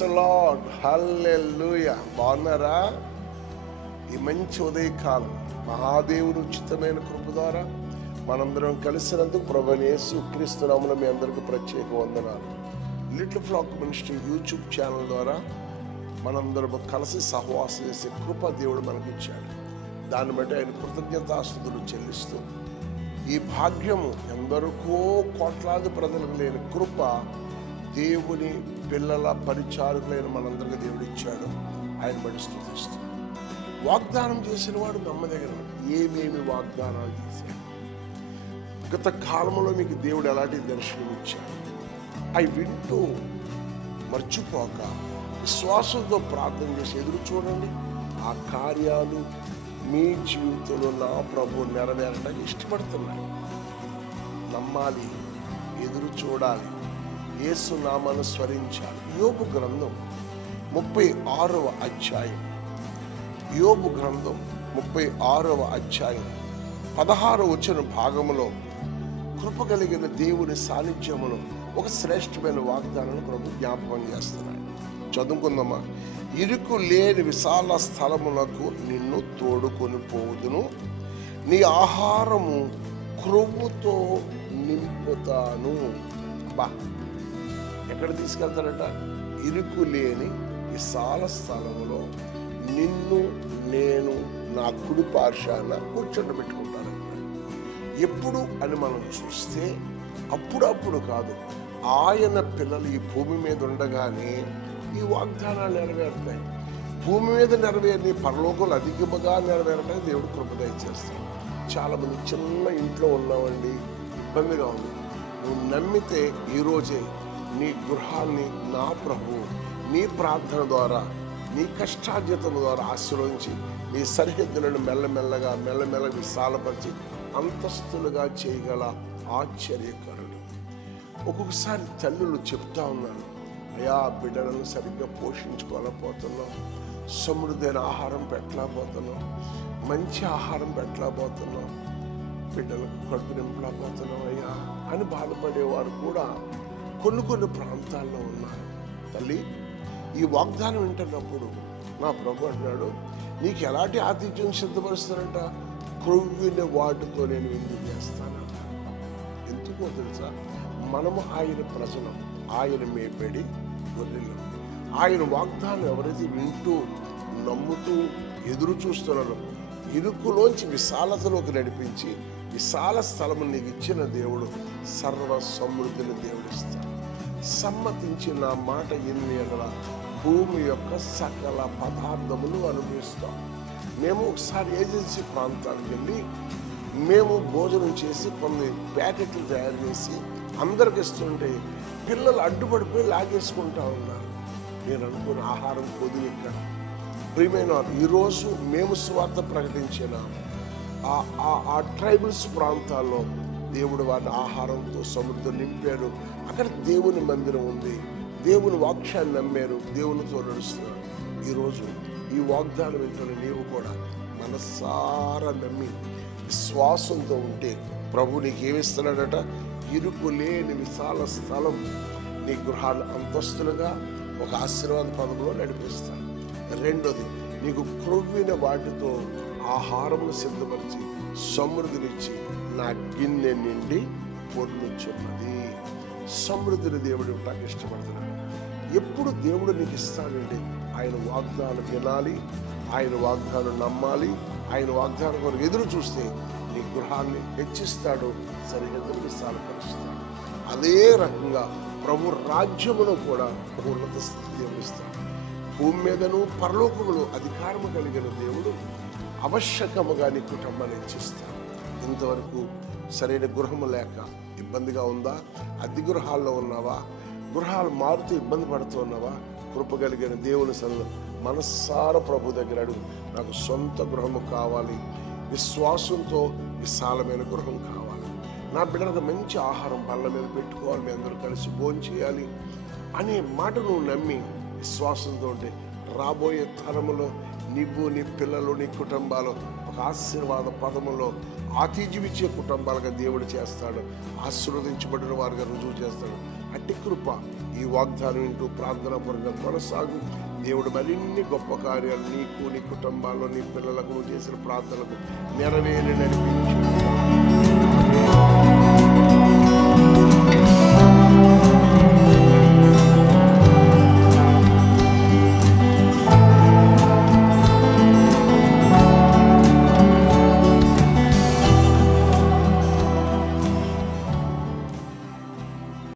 The lord, హల్లెలూయా. బాగున్నారా? ఈ మంచి ఉదయకాలం మహాదేవుని ఉచితమైన కృప ద్వారా మనందరం కలిసినందుకు ప్రభువైన యేసు క్రీస్తు నామమున మీ అందరికీ ప్రత్యేక వందనాలు. Little flax ministry YouTube channel ద్వారా మనందరం కలిసి సహవాసం చేసే కృప దేవుడు మనకు ఇచ్చాడు. దాన్ని బట్టి ఆయన కృతజ్ఞతాస్తుతులు చెల్లిస్తూ ఈ భాగ్యము ఎందరికో కోట్లాది ప్రజలకు లేని కృప దేవుని పిల్లల పరిచారకులైన మనందరికీ దేవుడు ఇచ్చాడు. ఆయన బట్టి స్తుతిస్తూ వాగ్దానం చేసిన వాడు నమ్మదగిన ఏమేమి వాగ్దానాలు చేశాడు, గత కాలంలో మీకు దేవుడు ఎలాంటి దర్శనం ఇచ్చాడు, అవి వింటూ మర్చిపోక విశ్వాసంతో ప్రార్థన చేసి ఎదురు చూడండి. ఆ కార్యాలు మీ జీవితంలో నా ప్రభు నెరవేరడానికి ఇష్టపడుతున్నాయి. నమ్మాలి, ఎదురు చూడాలి, యేసు నామాన్ని స్మరించాలి. యోబు గ్రంథం 36వ అధ్యాయం, యోబు గ్రంథం 36వ అధ్యాయం 16వ వచన భాగములో కృప కలిగిన దేవుని సాన్నిధ్యములో ఒక శ్రేష్టమైన వాగ్దానాన్ని ప్రభు జ్ఞాపకం చేస్తున్నాడు. చదువుకుందామా. ఇరుకు లేని విశాల స్థలములకు నిన్ను తోడుకొని పోదును, నీ ఆహారము క్రొవ్వుతో నింపుతాను. బా, ఎక్కడ తీసుకెళ్తాడట? ఇరుకు లేని విశాల స్థలములో నిన్ను నేను నా కుడి పార్శ్వాన కూర్చోబెట్టుకుంటాను. ఎప్పుడు అని మనం చూస్తే అప్పుడప్పుడు కాదు, ఆయన పిల్లలు ఈ భూమి మీద ఉండగానే ఈ వాగ్దానాలు నెరవేరుతాయి. భూమి మీద నెరవేరి పరలోకంలో అధికముగా నెరవేరడానికి దేవుడు కృప దయచేస్తాడు. చాలామంది చిన్న ఇంట్లో ఉన్నామండి, ఇబ్బందిగా ఉంది. నువ్వు నమ్మితే ఈరోజే నీ గృహాన్ని నా ప్రభు నీ ప్రార్థన ద్వారా, నీ కష్టార్జితం ద్వారా ఆశీర్వదించి నీ సరిహద్దులను మెల్లమెల్లగా విశాలపరిచి అంతస్తులుగా చేయగల ఆశ్చర్యకరుడు. ఒక్కొక్కసారి తల్లులు చెప్తా ఉన్నారు, అయా బిడ్డలను సరిగ్గా పోషించుకోలేకపోతున్నాం, సమృద్ధైన ఆహారం పెట్టలేకపోతున్నాం, మంచి ఆహారం పెట్టలేకపోతున్నాం, బిడ్డలకు కడుపు నింపలేకపోతున్నాం అయ్యా అని బాధపడేవారు కూడా కొన్ని ప్రాంతాల్లో ఉన్నారు. తల్లి, ఈ వాగ్దానం వింటున్నప్పుడు నా ప్రభు అంటున్నాడు, నీకు ఎలాంటి ఆతిథ్యం సిద్ధపరుస్తానంట? క్రొవ్విన వాటితో నేను విందు చేస్తానంట. ఎందుకో తెలుసా? మనము ఆయన ప్రజలం, ఆయన మేపడి గొర్రెలు. ఆయన వాగ్దానం ఎవరైతే వింటూ నమ్ముతూ ఎదురు చూస్తున్నారో ఇరుకులోంచి విశాలతలోకి నడిపించి విశాల స్థలము నీకు ఇచ్చిన దేవుడు సర్వ సమృద్ధిని దేవుడిస్తాడు. సమ్మతించి నా మాట ఎన్ని ఎడల భూమి యొక్క సకల పదార్థములు అనుభవిస్తాం. మేము ఒకసారి ఏజెన్సీ ప్రాంతానికి వెళ్ళి మేము భోజనం చేసి కొన్ని ప్యాకెట్లు తయారు చేసి అందరికి ఇస్తుంటే పిల్లలు అడ్డుపడిపోయి లాగేసుకుంటా ఉన్నారు. నేను అనుకున్న ఆహారం పొది ఇక్కడ. ప్రియమైన ఈరోజు మేము స్వార్థ ప్రకటించిన ఆ ట్రైబల్స్ ప్రాంతాల్లో దేవుడు వారి ఆహారంతో సమృద్ధి నింపాడు. అక్కడ దేవుని మందిరం ఉంది, దేవుని వాక్యాన్ని నమ్మారు, దేవునితో నడుస్తున్నారు. ఈరోజు ఈ వాగ్దానం వింటున్న నీవు కూడా మనసారా నమ్మి విశ్వాసంతో ఉంటే ప్రభు నీకు ఏమిస్తున్నాడట? ఇరుకు లేని విశాల స్థలం, నీ గృహాలు అంతస్తులుగా ఒక ఆశీర్వాద పదంలో నడిపిస్తాడు. రెండోది, నీకు క్రొవ్విన వాటితో ఆహారమును సిద్ధపరిచి సమృద్ధినిచ్చి నా గిన్నె నిండి పొర్లుచున్నది. సమృద్ధిని దేవుడు ఇవ్వటానికి ఇష్టపడుతున్నాడు. ఎప్పుడు దేవుడు నీకు ఇస్తాడంటే ఆయన వాగ్దానం వినాలి, ఆయన వాగ్దానం నమ్మాలి, ఆయన వాగ్దానం కొరకు ఎదురు చూస్తే నీ గృహాన్ని హెచ్చిస్తాడు, సరిహద్దులు విశాలపరుస్తాడు. అదే రకంగా ప్రభు రాజ్యమును కూడా ఉన్నత స్థితి దేవుడిస్తాడు. భూమి మీదను పరలోకములు అధికారము కలిగిన దేవుడు అవశ్యకముగా నీ కుటుంబాన్ని హెచ్చిస్తాడు. ఇంతవరకు సరైన గృహము లేక ఇబ్బందిగా ఉందా? అద్దె గృహాల్లో ఉన్నావా? గృహాలు మారుతూ ఇబ్బంది పడుతున్నావా? కృప కలిగిన దేవుని సన్నిధిలో మనస్సారా ప్రభు దగ్గర అడుగు, నాకు సొంత గృహము కావాలి, విశ్వాసంతో విశాలమైన గృహం కావాలి, నా బిడ్డలకు మంచి ఆహారం బల్ల మీద పెట్టుకోవాలి, మీ అందరూ కలిసి భోజనం చేయాలి అనే మాట నువ్వు నమ్మి విశ్వాసంతో ఉంటే రాబోయే తరములో నీవు, నీ పిల్లలు, నీ కుటుంబాలు ఒక ఆశీర్వాద పదములో ఆతిథ్యమిచ్చే కుటుంబాలుగా దేవుడు చేస్తాడు. ఆశీర్వదించబడిన వారుగా రుజువు చేస్తాడు. అట్టి కృప ఈ వాగ్దానం వింటూ ప్రార్థన పూర్వకంగా కొనసాగు. దేవుడు మరిన్ని గొప్ప కార్యాలు నీకు, నీ కుటుంబాల్లో, నీ పిల్లలకు నువ్వు చేసిన ప్రార్థనలకు నెరవేరి నడిపించు.